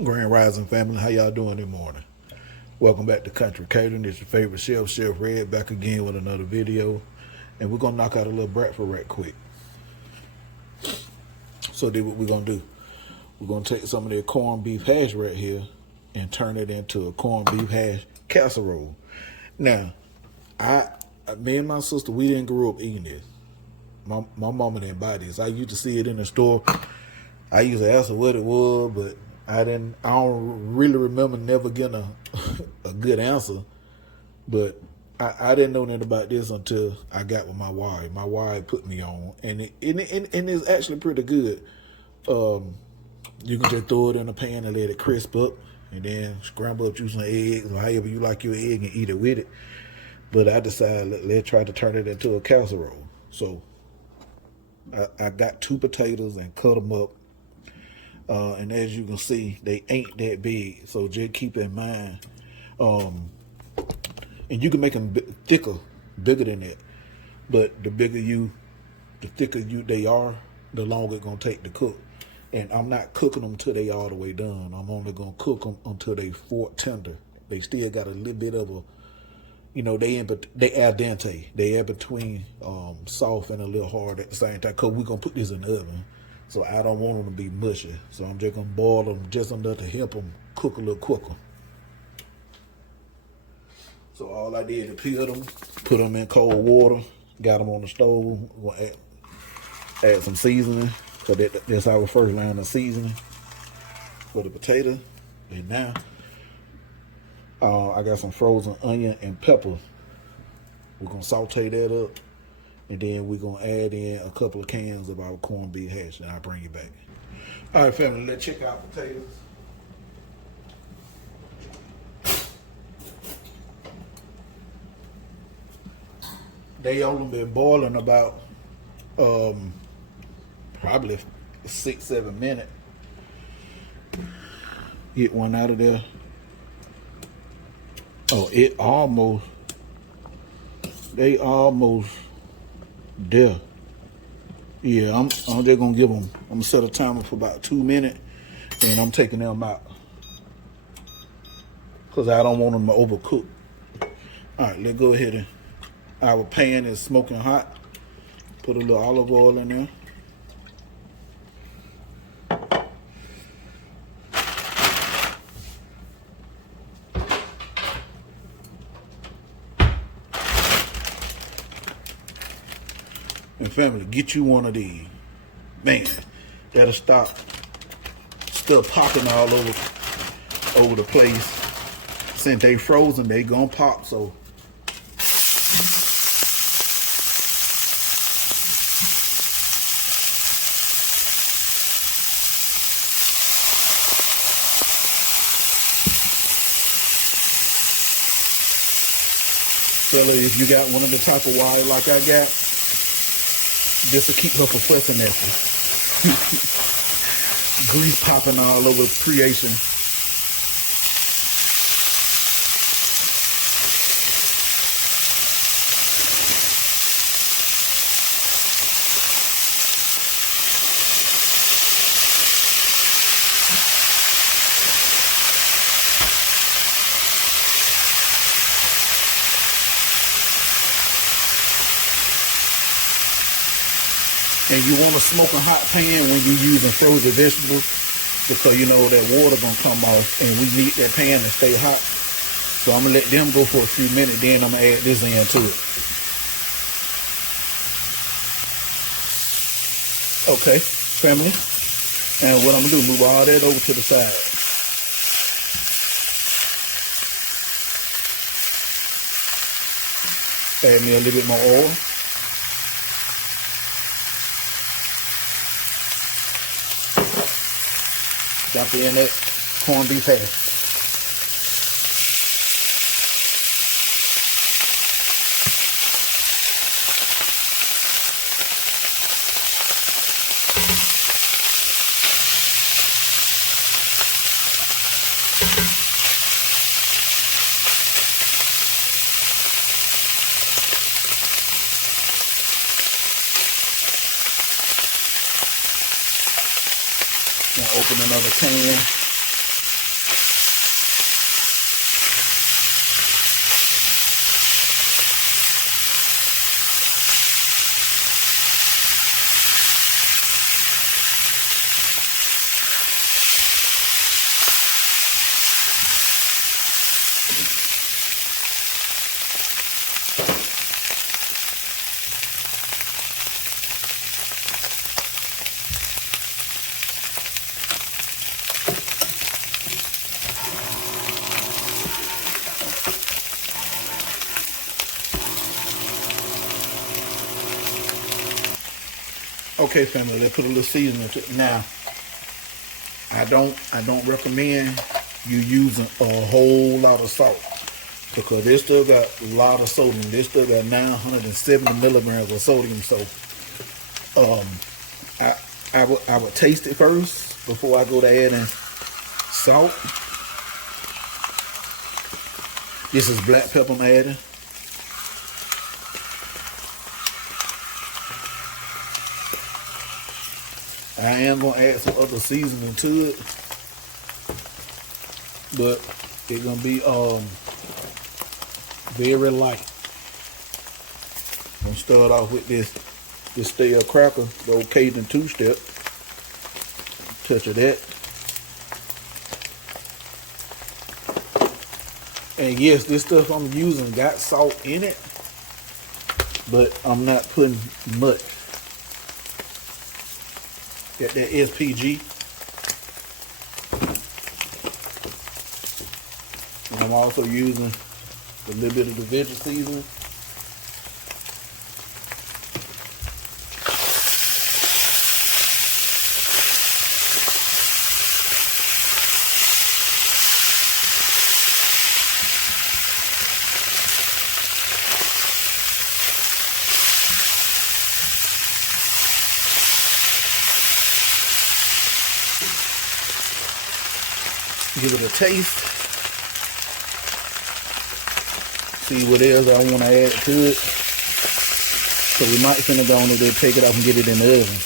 Grand Rising family, how y'all doing this morning? Welcome back to Country Catering. It's your favorite chef, Chef Red, back again with another video. And we're going to knock out a little breakfast right quick. So this what we're going to do. We're going to take some of their corned beef hash right here and turn it into a corned beef hash casserole. Now, me and my sister, we didn't grow up eating this. My mama didn't buy this. I used to see it in the store. I used to ask her what it was, but I don't really remember never getting a good answer. But I didn't know nothing about this until I got with my wife. My wife put me on, and it's actually pretty good. You can just throw it in a pan and let it crisp up, and then scramble up you some eggs or however you like your egg and eat it with it. But I decided let's try to turn it into a casserole. So I got 2 potatoes and cut them up. And as you can see, they ain't that big, so just keep in mind. And you can make them thicker, bigger than that. But the thicker they are, the longer it's gonna take to cook. And I'm not cooking them till they all the way done. I'm only gonna cook them until they fork tender. They still got a little bit of a, they al dente. They are between soft and a little hard at the same time. Cause we're gonna put this in the oven. So I don't want them to be mushy. So I'm just going to boil them just enough to help them cook a little quicker. So all I did is peel them, put them in cold water, got them on the stove. We're going to add some seasoning. So that's our first round of seasoning for the potato. And now I got some frozen onion and pepper. We're going to saute that up. And then we're going to add in a couple of cans of our corned beef hash, and I'll bring you back. All right, family, let's check out potatoes. They only been boiling about probably 6-7 minutes. Get one out of there. Oh, they almost there. Yeah, I'm just gonna give them. I'm gonna set a timer for about 2 minutes, and I'm taking them out because I don't want them to overcook. All right, let's go ahead and our pan is smoking hot. Put a little olive oil in there. And family, get you one of these. Man, that'll stop stuff popping all over the place. Since they frozen, they gonna pop, so. Fella, if you got one of the type of wire like I got, this will keep her from fussing at you. Grease popping all over creation. And you want to smoke a hot pan when you're using frozen vegetables, because you know that water gonna come off, and we need that pan to stay hot. So I'm gonna let them go for a few minutes, then I'm gonna add this into it. Okay, family. And what I'm gonna do, move all that over to the side. Add me a little bit more oil. Dump in that corned beef hash. Now open another can. Okay, family, let's put a little seasoning to it. Now, I don't recommend you using a whole lot of salt because this still got a lot of sodium. This still got 970 milligrams of sodium. So, I would taste it first before I go to adding salt. This is black pepper I'm adding. I am gonna add some other seasoning to it, but it's gonna be very light. I'm gonna start off with this stale cracker, the old Cajun two-step. Touch of that. And yes, this stuff I'm using got salt in it, but I'm not putting much. Got that SPG. And I'm also using a little bit of the veggie seasoning. Give it a taste. See what else I want to add to it. So we might finna go on there, take it off and get it in the oven.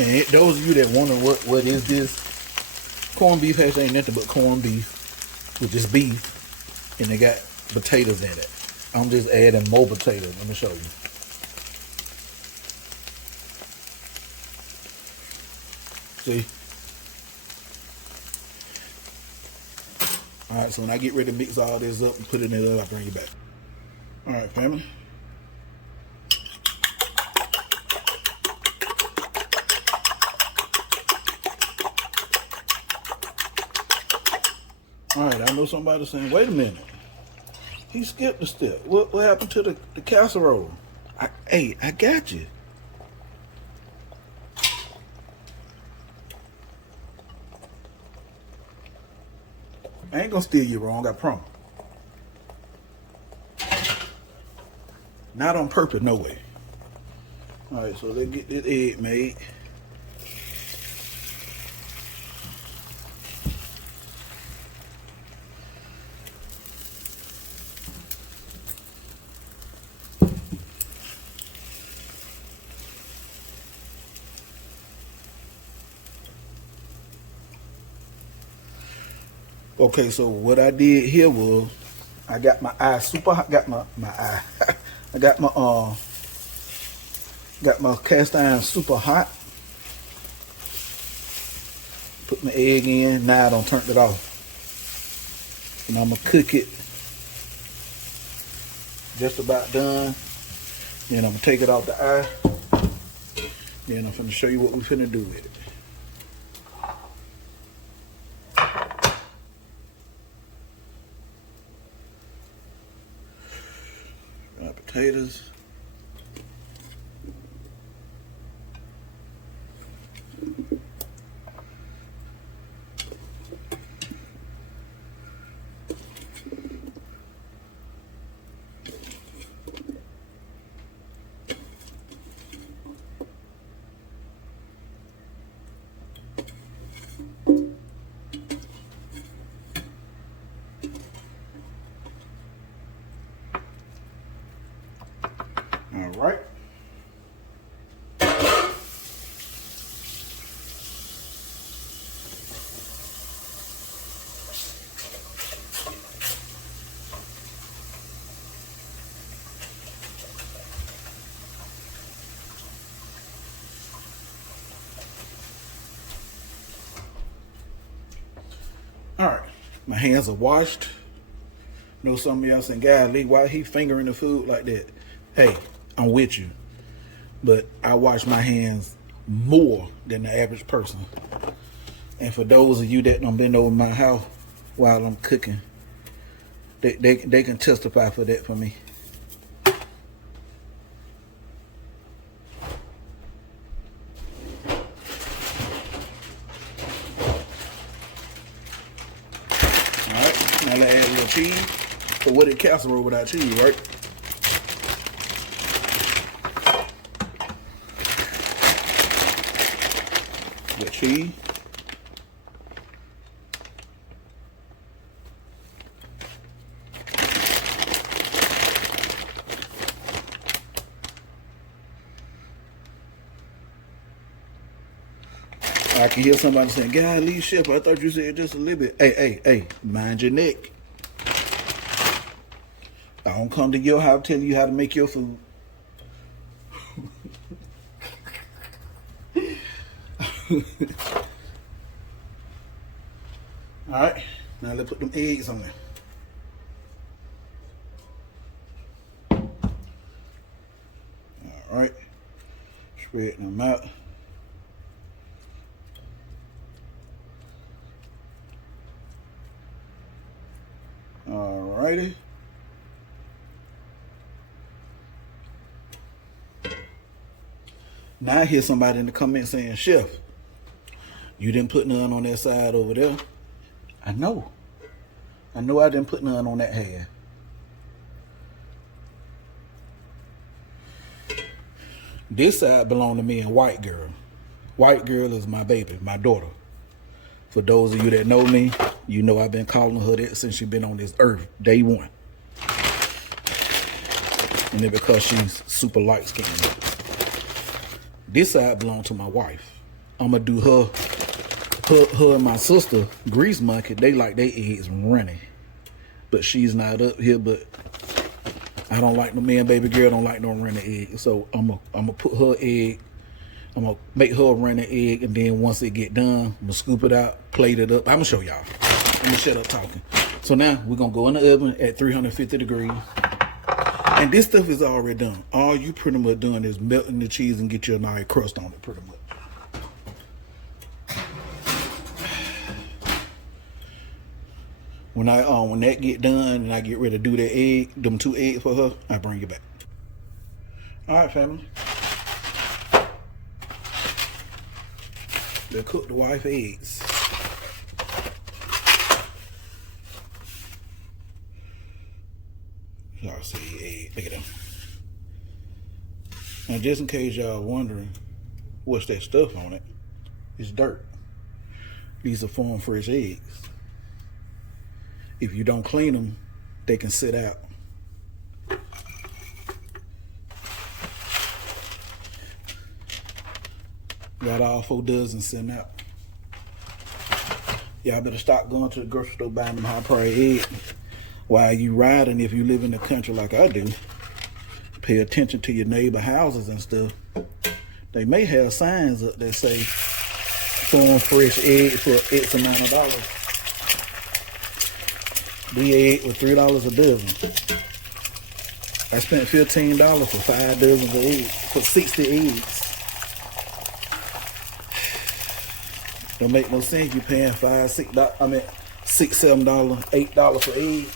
And those of you that wonder what is this, corned beef hash ain't nothing but corned beef with just beef, and they got potatoes in it. I'm just adding more potatoes. Let me show you. See? All right, so when I get ready to mix all this up and put it in the oven, I'll bring you back. All right, family. All right, I know somebody's saying, wait a minute. He skipped a step. What happened to the casserole? Hey, I got you. I ain't gonna steer you wrong, I promise. Not on purpose, no way. All right, so let's get this egg made. Okay, so what I did here was I got my eye super hot, got my eye. I got my cast iron super hot. Put my egg in. Now I don't turn it off. And I'm gonna cook it just about done. Then I'm gonna take it out the eye. Then I'm gonna show you what we're finna do with it. Potatoes. All right. All right, my hands are washed. know some of y'all saying, golly, why he fingering the food like that? Hey, I'm with you. But I wash my hands more than the average person. And for those of you that done been over my house while I'm cooking, they can testify for that for me. Alright, now let's add a little cheese. So what is casserole without cheese, right? The cheese. I can hear somebody saying, golly, chef, I thought you said just a little bit. Hey, mind your neck. I don't come to your house telling you how to make your food. Alright, now let's put them eggs on there. Alright, spread them out. Alrighty. Now I hear somebody in the comments saying, chef, you didn't put none on that side over there. I know I didn't put none on that half. This side belong to me and white girl. White girl is my baby, my daughter. For those of you that know me, you know I've been calling her that since she's been on this earth, day one. And then because she's super light skinned. This side belongs to my wife. I'm gonna do her and my sister, Grease Monkey, they like their eggs running. But she's not up here, but I don't like no, me and baby girl don't like no running egg. So I'm gonna put her egg, I'm gonna make her run the egg, and then once it get done, I'm gonna scoop it out, plate it up. I'm gonna show y'all. I'm gonna shut up talking. So now we're gonna go in the oven at 350 degrees. And this stuff is already done. All you pretty much doing is melting the cheese and get you a nice crust on it pretty much. When that get done and I get ready to do that egg, them 2 eggs for her, I bring it back. All right, family. They cook the wife eggs. Y'all see egg, look at them. Now just in case y'all wondering what's that stuff on it, it's dirt. These are farm fresh eggs. If you don't clean them, they can sit out. Got all 4 dozen sitting out. Y'all better stop going to the grocery store buying them high price eggs while you riding. If you live in the country like I do, pay attention to your neighbor houses and stuff. They may have signs up that say farm fresh eggs for X amount of dollars. The egg was $3 a dozen. I spent $15 for 5 dozens of eggs, for 60 eggs. Don't make no sense. You paying $5, $6, $6, $7, $8 for eggs.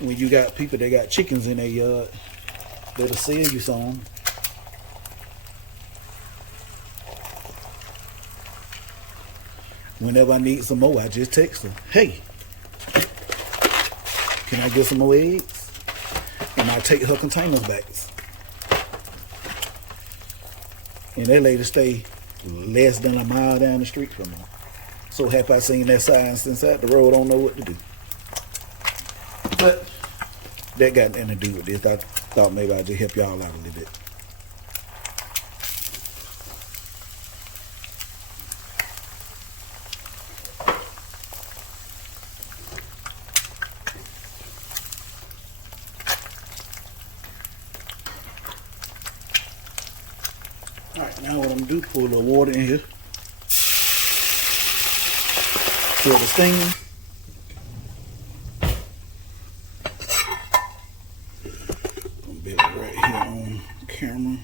When you got people that got chickens in their yard, that'll sell you some. Whenever I need some more, I just text them, hey, can I get some more eggs? And I take her containers back. And that lady stay less than a mile down the street from me. So happy I seen that sign since out the road, don't know what to do. But that got nothing to do with this. I thought maybe I'd just help y'all out a little bit. Alright, now what I'm gonna do, pour a little water in here. Feel the steam. bit right here on camera.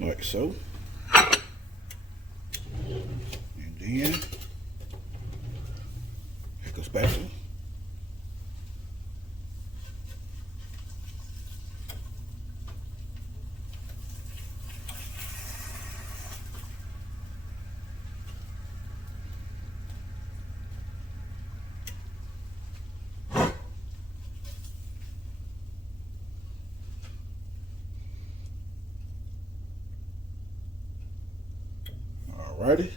Like so. And then take a spatula. Alrighty.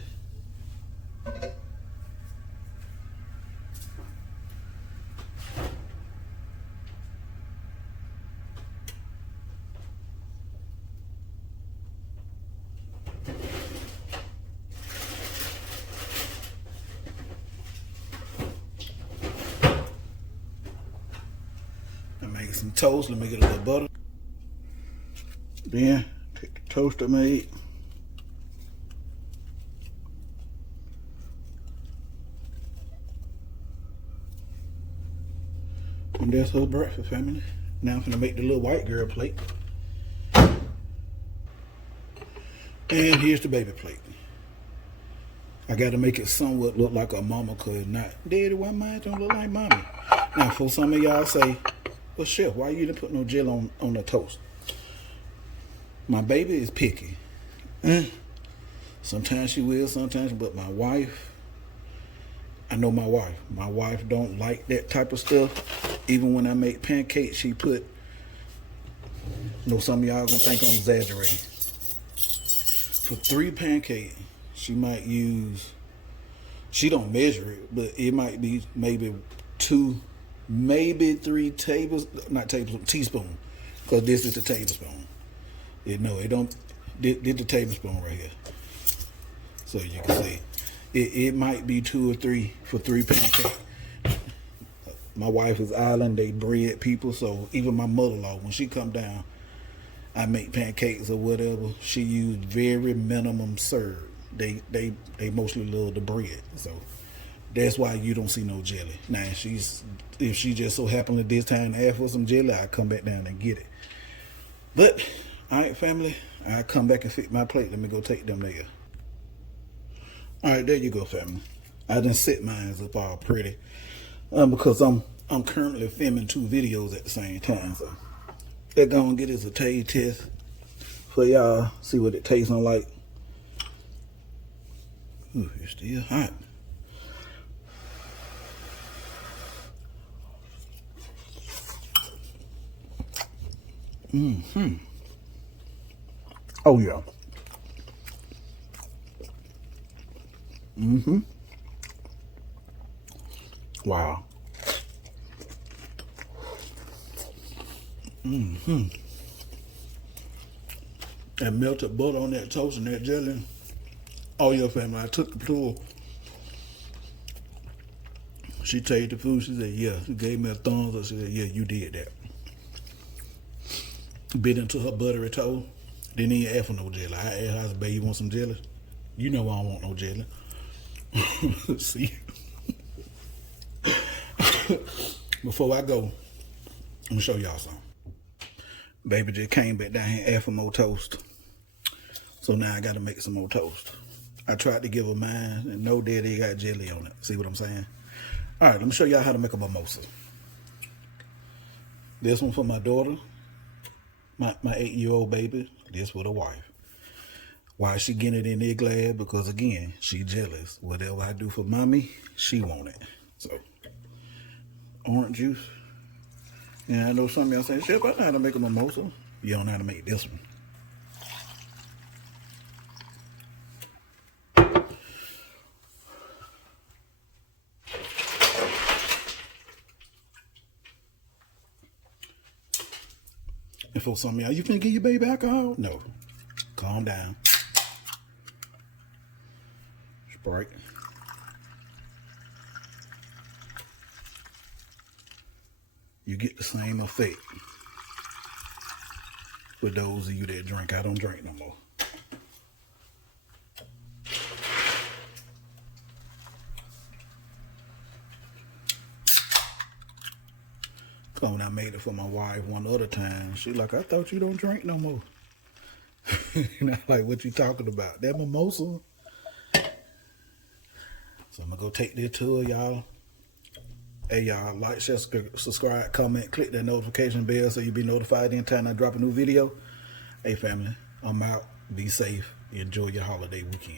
I made some toast. Let me get a little butter. Then take the toast I made. And that's her breakfast, family. Now I'm gonna make the little white girl plate. And here's the baby plate. I gotta make it somewhat look like a mama, cause not, Daddy, why mine don't look like mommy? Now for some of y'all say, well chef, why you didn't put no jelly on the toast? My baby is picky. Sometimes she will, sometimes, but my wife, I know my wife. My wife don't like that type of stuff. Even when I make pancakes, she put, some of y'all gonna think I'm exaggerating. For 3 pancakes, she might use, she don't measure it, but it might be maybe 2, maybe 3 teaspoons, because this is the tablespoon. It don't, this the tablespoon right here. So you can see, it might be 2 or 3 for 3 pancakes. My wife is island, they bread people, so even my mother-in-law, when she come down, I make pancakes or whatever, she use very minimum serve. They mostly love the bread, so that's why you don't see no jelly. Now, if she just so happen at this time to ask for some jelly, I come back down and get it. But, all right, family, I come back and fix my plate. Let me go take them there. All right, there you go, family. I done set mine up all pretty because I'm currently filming 2 videos at the same time, so they're gonna get us a taste test for y'all. See what it tastes like. Ooh, it's still hot. Oh yeah. Wow. That melted butter on that toast and that jelly. Oh yeah, family, I took the tour. She tasted the food, she said, yeah. She gave me a thumbs up, she said, yeah, you did that. Bit into her buttery toast. Didn't even ask for no jelly. I asked her, I said, babe, you want some jelly? You know I don't want no jelly. See? Before I go, I'm gonna show y'all something. Baby just came back down here and asked for more toast. So now I gotta make some more toast. I tried to give her mine and no daddy got jelly on it. See what I'm saying? All right, let me show y'all how to make a mimosa. This one for my daughter, my 8-year-old baby. This for the wife. Why she getting it in their glass? Because again, she jealous. Whatever I do for mommy, she want it. So, orange juice. And I know some of y'all say, Chef, I know how to make a mimosa. You don't know how to make this one. And for some of y'all, you finna give your baby alcohol? No. Calm down. Sprite. You get the same effect with those of you that drink. I don't drink no more. So when I made it for my wife one other time, she like, I thought you don't drink no more. And I'm like, what you talking about? That mimosa? So I'm gonna go take this to her, y'all. Hey y'all, like, share, subscribe, comment, click that notification bell so you'll be notified anytime I drop a new video. Hey family, I'm out. Be safe. Enjoy your holiday weekend.